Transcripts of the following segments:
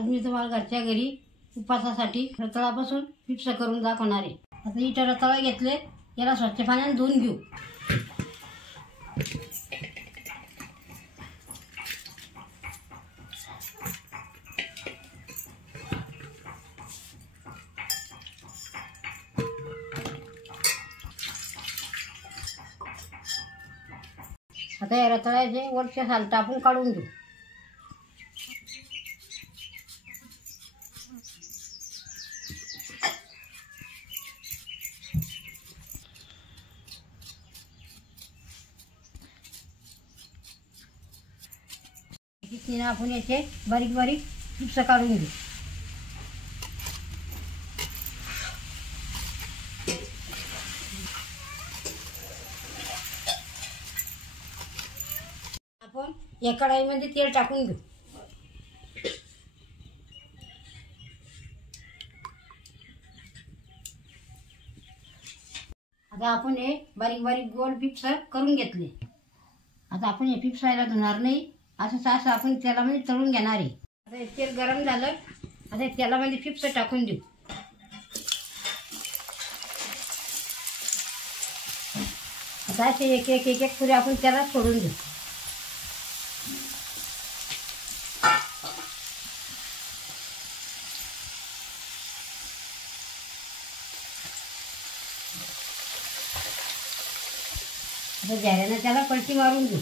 आज मी तुम्हाला घरच्या घरी उपासासाठी रताळापासून चिप्स करून दाखवणार आहे। आता इथे रताळे घेतले, याला स्वच्छ पाण्याने धुवून घेऊ। आता या रताळ्याचे वरचे साल टाकून काढून घेऊ। आपण याचे बारीक बारीक चिप्स काढून घेऊ। आपण या कढाईमध्ये तेल टाकून घेऊ। आता आपण हे बारीक बारीक गोल चिप्स करून घेतले। आता आपण हे चिप्स व्हायला धुणार नाही, असं आपण तेलामध्ये तळून घेणार आहे। आता हे तेल गरम झालं, आता तेलामध्ये चिप्स टाकून देऊ। आता असे एक एक एक एक पुरे आपण तेलात सोडून देऊ। आता झाऱ्यानं त्याला पलटी मारून देऊ।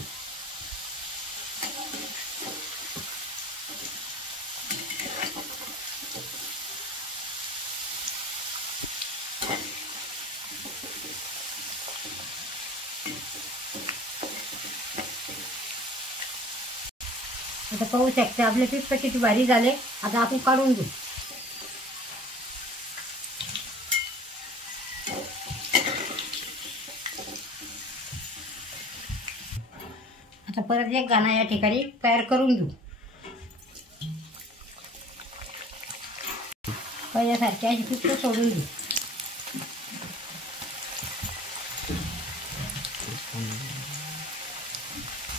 आता पाहू शकता आपले चिप्स किती भारी झाले। आता आपण काढून घेऊ। आता परत एक घाणा या ठिकाणी तयार करून घेऊ। पहिल्यासारखे अशी चिप्स सोडून घेऊ।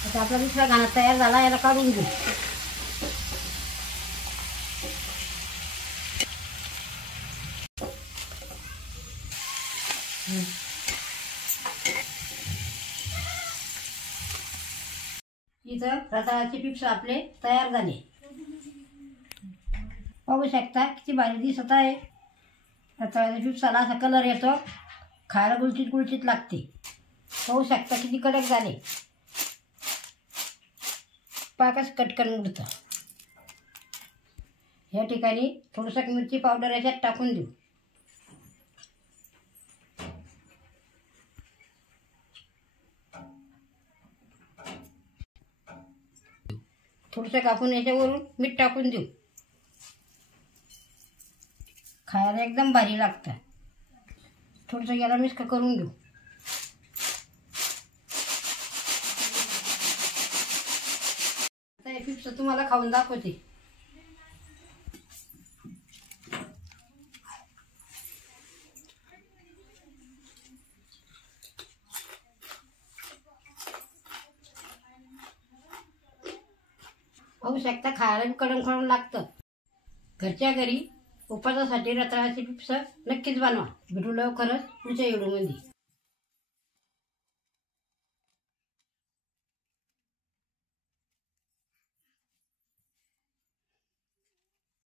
आता आपला दुसरा घाणा तयार झाला, याला काढून घेऊ। इथं रताळ्याचे चिप्स आपले तयार झाले। पाहू शकता किती भारी दिसत आहे। रताळ्याच्या चिप्सला असा कलर येतो, खायला गुलचित गुलचित लागते। पाहू शकता किती कडक झाले, पाकच कटकन उडतं। या ठिकाणी थोडंसं मिरची पावडर याच्यात टाकून देऊ। थोडंसं आपण याच्यावरून मीठ टाकून देऊ। खायला एकदम भारी लागतं। थोडंसं याला मिक्स करून घेऊ। आता हे चिप्स तुम्हाला खाऊन दाखवते। पाहू शकता खायला कडम कडम लागतं। घरच्या घरी उपासासाठी रताळ्याचे चिप्स नक्कीच बनवा। भेटू लवकरच पुढच्या व्हिडिओमध्ये।